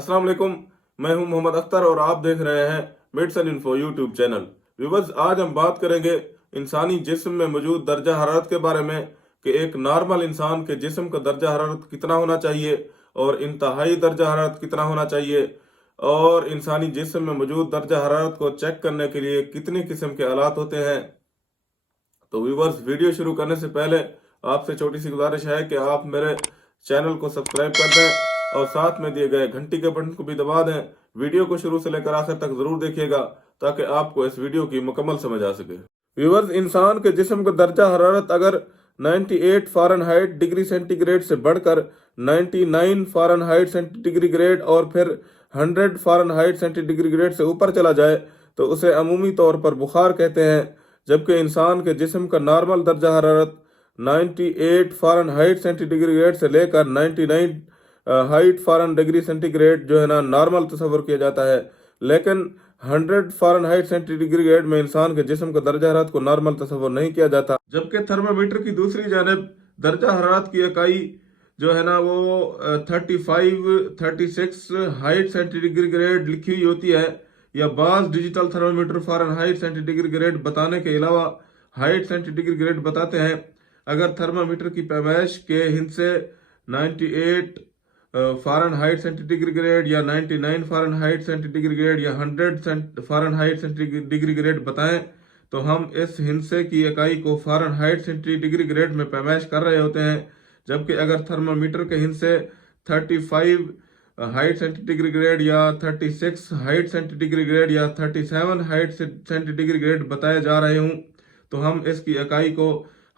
अस्सलाम वालेकुम। मैं हूं मोहम्मद अख्तर और आप देख रहे हैं medicine info YouTube channel. Viewers, आज हम बात करेंगे इंसानी जिस्म में मौजूद दर्जा हरारत के बारे में कि एक नॉर्मल इंसान के जिस्म का दर्जा हरारत कितना होना चाहिए और इंतहाई दर्जा हरारत कितना होना चाहिए, और इंसानी जिस्म में मौजूद दर्जा हरारत को चेक करने के लिए कितनी किस्म के आलात होते हैं। तो व्यूवर्स, वीडियो शुरू करने से पहले आपसे छोटी सी गुजारिश है कि आप मेरे चैनल को सब्सक्राइब कर दें और साथ में दिए गए घंटी के बटन को भी दबा दें। वीडियो को शुरू से लेकर आखिर तक जरूर देखिएगा ताकि आपको इस वीडियो की मुकम्मल समझ आ सके। व्यूवर्स, इंसान के जिस्म का दर्जा हरारत अगर 98 फ़ारेनहाइट डिग्री सेंटीग्रेड से बढ़कर 99 फ़ारेनहाइट सेंटीग्रेड और फिर 100 फ़ारेनहाइट सेंटीग्रेड से ऊपर चला जाए तो उसे अमूमी तौर पर बुखार कहते हैं, जबकि इंसान के जिस्म का नॉर्मल दर्जा हरारत 98 फ़ारेनहाइट सेंटीग्रेड से लेकर 99 हाइट फ़ारेन डिग्री सेंटीग्रेड जो है ना नॉर्मल तस्वर किया जाता है, लेकिन 100 फ़ारेनहाइट सेंटीग्रेड में इंसान के जिस्म का दर्जा हरारत को नॉर्मल तस्वर नहीं किया जाता। जबकि थर्मामीटर की दूसरी जानिब दर्जा हरारत की इकाई जो है ना वो 36 हाइट सेंटीग्रेड लिखी हुई होती है, या बाज डिजिटल थर्मामीटर फ़ारेनहाइट सेंटीग्रेड बताने के अलावा हाइट सेंटीग्रेड बताते हैं। अगर थर्मामीटर की पैमाइश के हिस्से 98 फ़ारेनहाइट सेंटीग्रेड या 99 फ़ारेनहाइट सेंटीग्रेड या 100 फ़ारेनहाइट सेंटीग्रेड बताएं तो हम इस हिस्से की इकाई को फ़ारेनहाइट सेंटीग्रेड में पैमाइश कर रहे होते हैं। जबकि अगर थर्मामीटर के हिस्से 35 हाइट सेंटीग्रेड या 36 हाइट सेंटीग्रेड या 37 हाइट सेंटीग्रेड बताए जा रहे हों तो हम इसकी इकाई को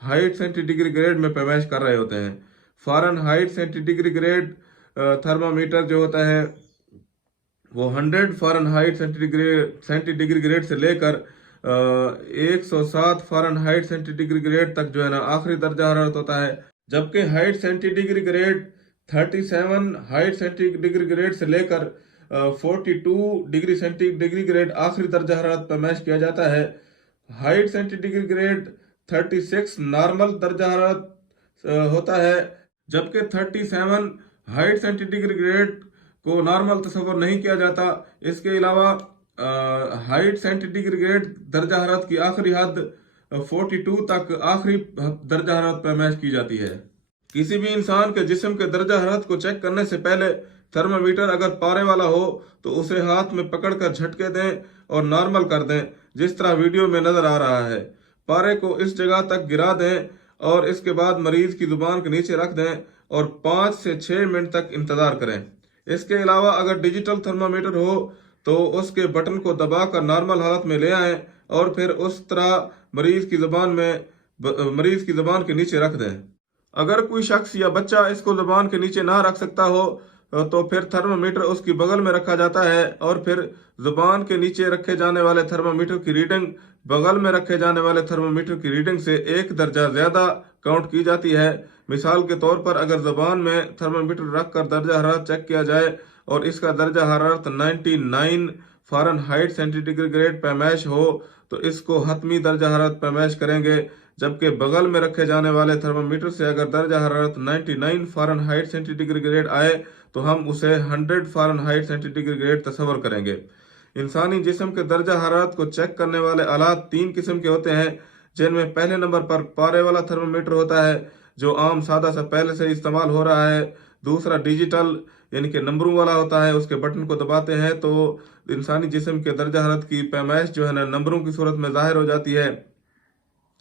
हाइट सेंटीग्रेड में पैमाइश कर रहे होते हैं। फ़ारेनहाइट सेंटीग्रेड थर्मामीटर जो होता है वो 100 फ़ारेनहाइट सेंटीग्रेड से लेकर 107 फ़ारेनहाइट सेंटीग्रेड तक जो है ना आखिरी दर्जा हरारत होता है। जबकि हाइट सेंटीग्रेड 37 हाइट सेंटीग्रेड से लेकर 42 डिग्री सेंटीग्रेड आखिरी दर्जा हरारत पैमाइश किया जाता है। हाइट सेंटीग्रेड 36 नॉर्मल दर्जा हरारत होता है, जबकि 37 हाइट सेंटीग्रेड को नॉर्मल तस्वर नहीं किया जाता। इसके अलावा हाइट सेंटीग्रेड दर्जा हरारत की आखिरी हद 42 तक आखिरी दर्जा हरारत पैमाइश की जाती है। किसी भी इंसान के जिस्म के दर्जा हरारत को चेक करने से पहले थर्मामीटर अगर पारे वाला हो तो उसे हाथ में पकड़कर झटके दें और नॉर्मल कर दें, जिस तरह वीडियो में नजर आ रहा है। पारे को इस जगह तक गिरा दें और इसके बाद मरीज की जुबान के नीचे रख दें और 5 से 6 मिनट तक इंतजार करें। इसके अलावा अगर डिजिटल थर्मामीटर हो तो उसके बटन को दबाकर नॉर्मल हालत में ले आएं और फिर उस तरह मरीज की जुबान के नीचे रख दें। अगर कोई शख्स या बच्चा इसको जुबान के नीचे ना रख सकता हो तो फिर थर्मामीटर उसकी बगल में रखा जाता है और फिर जुबान के नीचे रखे जाने वाले थर्मामीटर की रीडिंग बगल में रखे जाने वाले थर्मामीटर की रीडिंग से 1 दर्जा ज्यादा काउंट की जाती है। मिसाल के तौर पर अगर जुबान में थर्मामीटर रखकर दर्जा हरारत चेक किया जाए और इसका दर्जा हरारत 99 फ़ारेनहाइट सेंटीग्रेड पैमाइश हो तो इसको हतमी दर्जा हरारत पैमाइश करेंगे। जबकि बगल में रखे जाने वाले थर्मामीटर से अगर दर्जा हरारत 99 फ़ारेनहाइट सेंटीग्रेड आए तो हम उसे 100 फ़ारेनहाइट सेंटीग्रेड तस्वर करेंगे। इंसानी जिस्म के दर्जा हरारत को चेक करने वाले आलात 3 किस्म के होते हैं, जिनमें पहले नंबर पर पारे वाला थर्मामीटर होता है जो आम सादा सा पहले से इस्तेमाल हो रहा है। दूसरा डिजिटल यानी कि नंबरों वाला होता है, उसके बटन को दबाते हैं तो इंसानी जिस्म के दर्जा हरारत की पैमाइश जो है ना नंबरों की सूरत में जाहिर हो जाती है।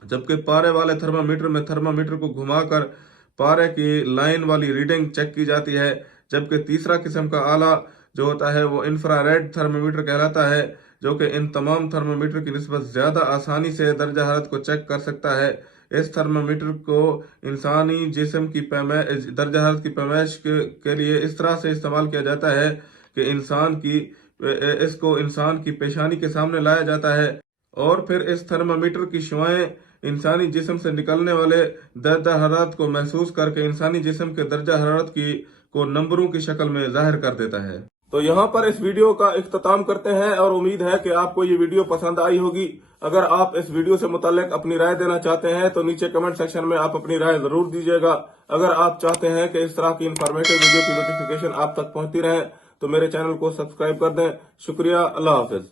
जबकि पारे वाले थर्मामीटर में थर्मामीटर को घुमाकर पारे की लाइन वाली रीडिंग चेक की जाती है। जबकि तीसरा किस्म का आला जो होता है वो इंफ्रारेड थर्मामीटर कहलाता है, जो कि इन तमाम थर्मामीटर की निस्बत ज़्यादा आसानी से दर्जा हरारत को चेक कर सकता है। इस थर्मामीटर को इंसानी जिस्म की दर्जा हरारत की पैमाइश के लिए इस तरह से इस्तेमाल किया जाता है कि इसको इंसान की पेशानी के सामने लाया जाता है और फिर इस थर्मामीटर की शुआएं इंसानी जिस्म से निकलने वाले दर्जा हरारत को महसूस करके इंसानी जिस्म के दर्जा हरारत को नंबरों की शक्ल में जाहिर कर देता है। तो यहाँ पर इस वीडियो का इख्तिताम करते हैं और उम्मीद है कि आपको ये वीडियो पसंद आई होगी। अगर आप इस वीडियो से मुताल्लिक अपनी राय देना चाहते हैं तो नीचे कमेंट सेक्शन में आप अपनी राय जरूर दीजिएगा। अगर आप चाहते हैं कि इस तरह की इंफॉर्मेटिव वीडियो की नोटिफिकेशन आप तक पहुंचती रहे تو میرے چینل کو سبسکرائب کر دیں. شکریہ. اللہ حافظ.